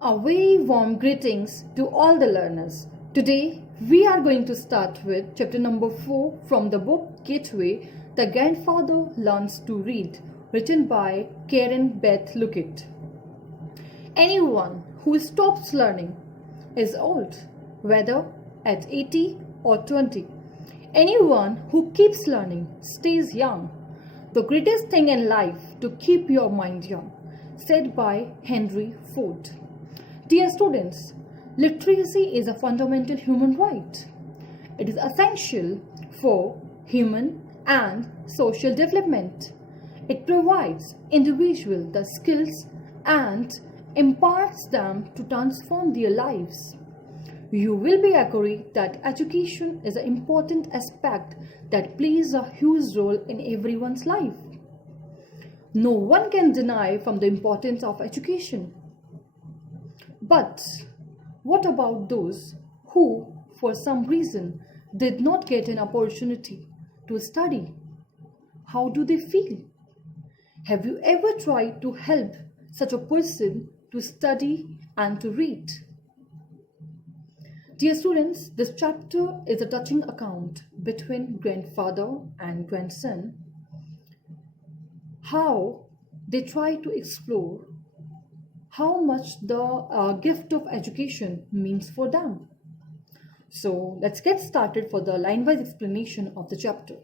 A very warm greetings to all the learners. Today we are going to start with chapter number 4 from the book Gateway, The Grandfather Learns to Read, written by Beth Luckett. Anyone who stops learning is old, whether at 80 or 20. Anyone who keeps learning stays young. The greatest thing in life to keep your mind young, said by Henry Ford. Dear students, literacy is a fundamental human right. It is essential for human and social development. It provides individuals the skills and imparts them to transform their lives. You will be agree that education is an important aspect that plays a huge role in everyone's life. No one can deny from the importance of education. But what about those who, for some reason, did not get an opportunity to study? How do they feel? Have you ever tried to help such a person to study and to read? Dear students, this chapter is a touching account between grandfather and grandson, how they try to explore how much the gift of education means for them. So let's get started for the line-wise explanation of the chapter.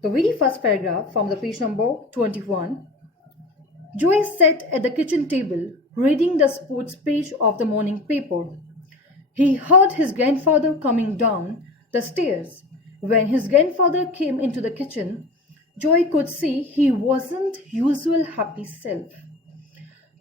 The very first paragraph from the page number 21. Joy sat at the kitchen table reading the sports page of the morning paper. He heard his grandfather coming down the stairs. When his grandfather came into the kitchen, Joy could see he wasn't usual happy self.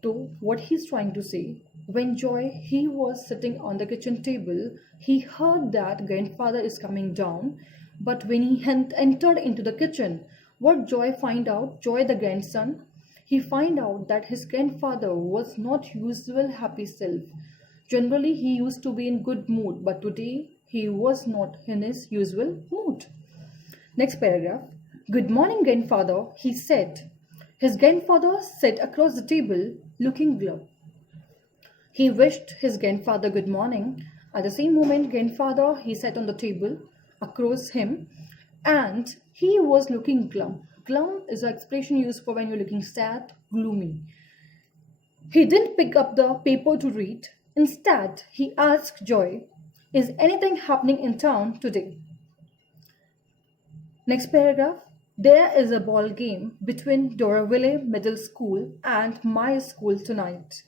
So what he's trying to say, when he was sitting on the kitchen table, he heard that grandfather is coming down. But when he entered into the kitchen, what Joy the grandson, he find out that his grandfather was not usual happy self. Generally, he used to be in good mood, but today he was not in his usual mood. Next paragraph. Good morning, grandfather, he said. His grandfather sat across the table, looking glum. He wished his grandfather good morning. At the same moment, grandfather, he sat on the table across him, and he was looking glum. Glum is an expression used for when you're looking sad, gloomy. He didn't pick up the paper to read. Instead, he asked Joy, is anything happening in town today? Next paragraph. There is a ball game between Doraville Middle School and my school tonight.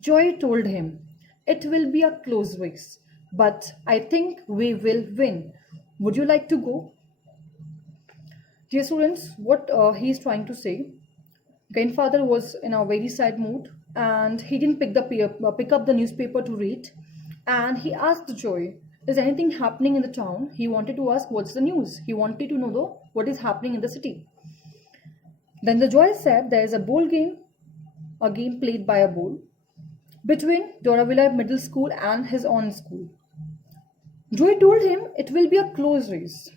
Joy told him, it will be a close race, but I think we will win. Would you like to go? Dear students, what he is trying to say, grandfather was in a very sad mood and he didn't pick up the newspaper to read, and he asked Joy, is anything happening in the town? He wanted to ask what's the news. He wanted to know what is happening in the city. Then the Joy said there is a bowl game, a game played by a bowl, between Doraville Middle School and his own school. Joy told him it will be a close race.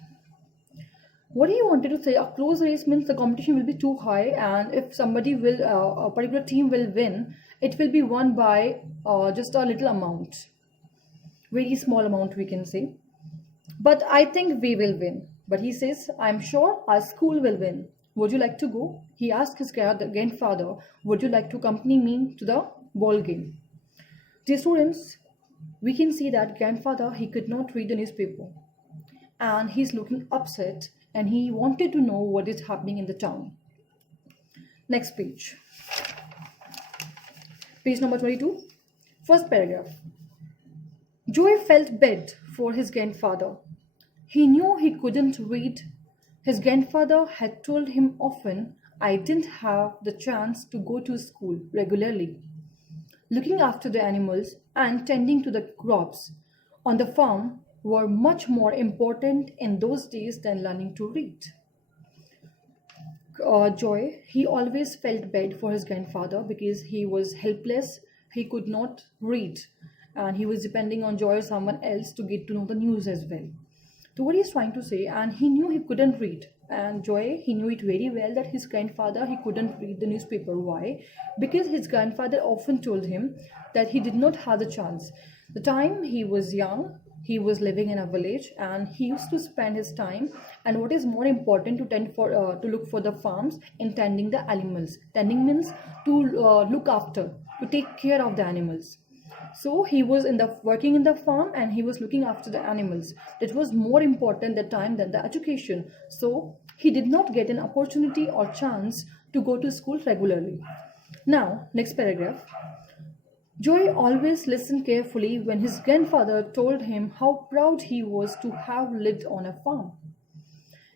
What he wanted to say, a close race means the competition will be too high, and if somebody will, a particular team will win, it will be won by just a little amount. Very small amount we can say. But I think we will win. But he says, I'm sure our school will win. Would you like to go? He asked his grandfather, would you like to accompany me to the ball game? Dear students, we can see that grandfather, he could not read the newspaper. And he's looking upset and he wanted to know what is happening in the town. Next page. Page number 22. First paragraph. Joy felt bad for his grandfather. He knew he couldn't read. His grandfather had told him often, I didn't have the chance to go to school regularly. Looking after the animals and tending to the crops on the farm were much more important in those days than learning to read. Joy, he always felt bad for his grandfather because he was helpless. He could not read and he was depending on Joy or someone else to get to know the news as well. So what he's trying to say, and he knew he couldn't read. And Joy, he knew it very well that his grandfather, he couldn't read the newspaper. Why? Because his grandfather often told him that he did not have the chance. The time he was young, he was living in a village and he used to spend his time, and what is more important, to tend for to look for the farms and tending the animals. Tending means to look after, to take care of the animals. So he was in the working in the farm and he was looking after the animals. That was more important the time than the education. So he did not get an opportunity or chance to go to school regularly. Now, next paragraph. Joy always listened carefully when his grandfather told him how proud he was to have lived on a farm.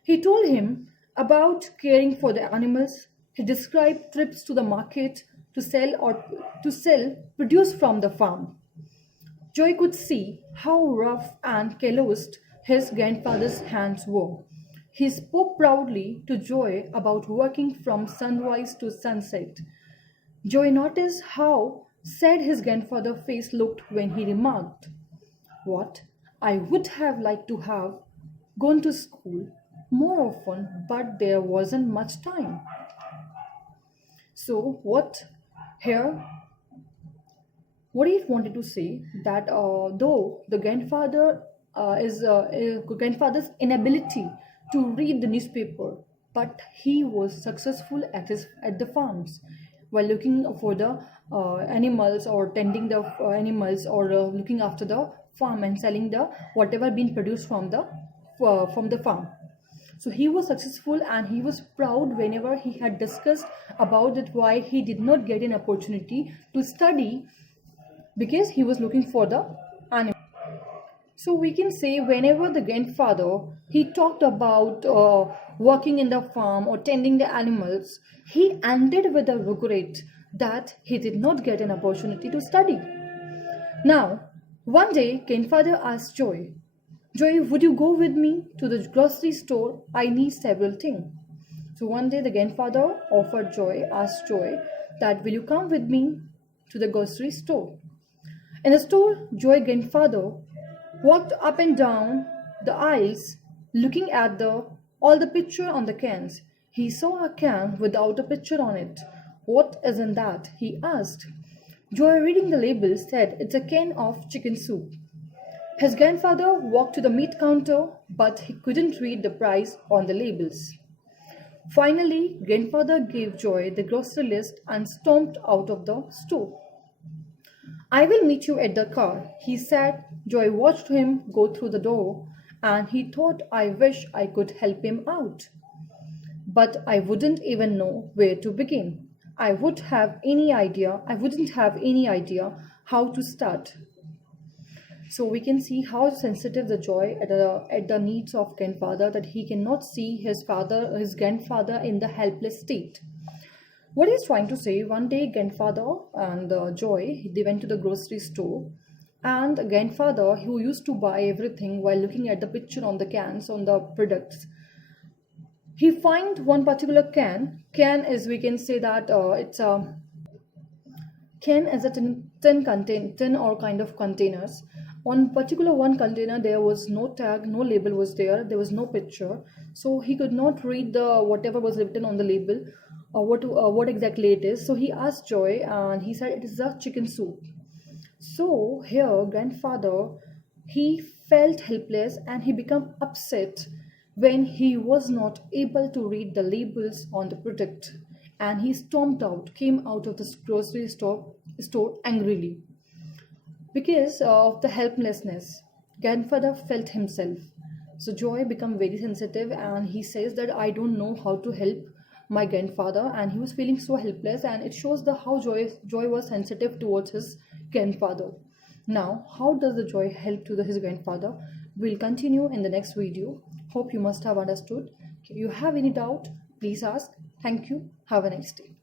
He told him about caring for the animals. He described trips to the market to sell produce from the farm. Joy could see how rough and calloused his grandfather's hands were. He spoke proudly to Joy about working from sunrise to sunset. Joy noticed how sad his grandfather's face looked when he remarked, "What? I would have liked to have gone to school more often, but there wasn't much time." So, here what he wanted to say that though the grandfather's inability to read the newspaper, but he was successful at the farms while looking for the animals, or tending the animals, or looking after the farm and selling the whatever been produced from the farm. So he was successful and he was proud whenever he had discussed about it, why he did not get an opportunity to study, because he was looking for the animal. So we can say whenever the grandfather he talked about working in the farm or tending the animals, he ended with a regret that he did not get an opportunity to study. Now, one day grandfather asked Joy, "Joy, would you go with me to the grocery store? I need several things." So one day the grandfather asked Joy that, "Will you come with me to the grocery store?" In the store, Joy's grandfather walked up and down the aisles looking at all the picture on the cans. He saw a can without a picture on it. "What is in that?" he asked. Joy, reading the label, said, "It's a can of chicken soup." His grandfather walked to the meat counter, but he couldn't read the price on the labels. Finally, grandfather gave Joy the grocery list and stomped out of the store. "I will meet you at the car," he said. Joy watched him go through the door and he thought, "I wish I could help him out. But I wouldn't even know where to begin. I wouldn't have any idea how to start." So we can see how sensitive the Joy at the needs of grandfather, that he cannot see his grandfather in the helpless state. What he's trying to say, one day grandfather and Joy, they went to the grocery store, and grandfather, who used to buy everything while looking at the picture on the cans, on the products, he find one particular can is, we can say that it's a can is a tin or kind of containers. On particular one container there was no tag, no label was there was no picture, so he could not read the whatever was written on the label, or what exactly it is. So he asked Joy and he said it is a chicken soup. So here grandfather, he felt helpless and he became upset when he was not able to read the labels on the product, and he came out of the grocery store angrily. Because of the helplessness, grandfather felt himself. So Joy became very sensitive and he says that, "I don't know how to help my grandfather," and he was feeling so helpless, and it shows the how Joy was sensitive towards his grandfather. Now, how does the Joy help to his grandfather? We'll continue in the next video. Hope you must have understood. If you have any doubt, please ask. Thank you. Have a nice day.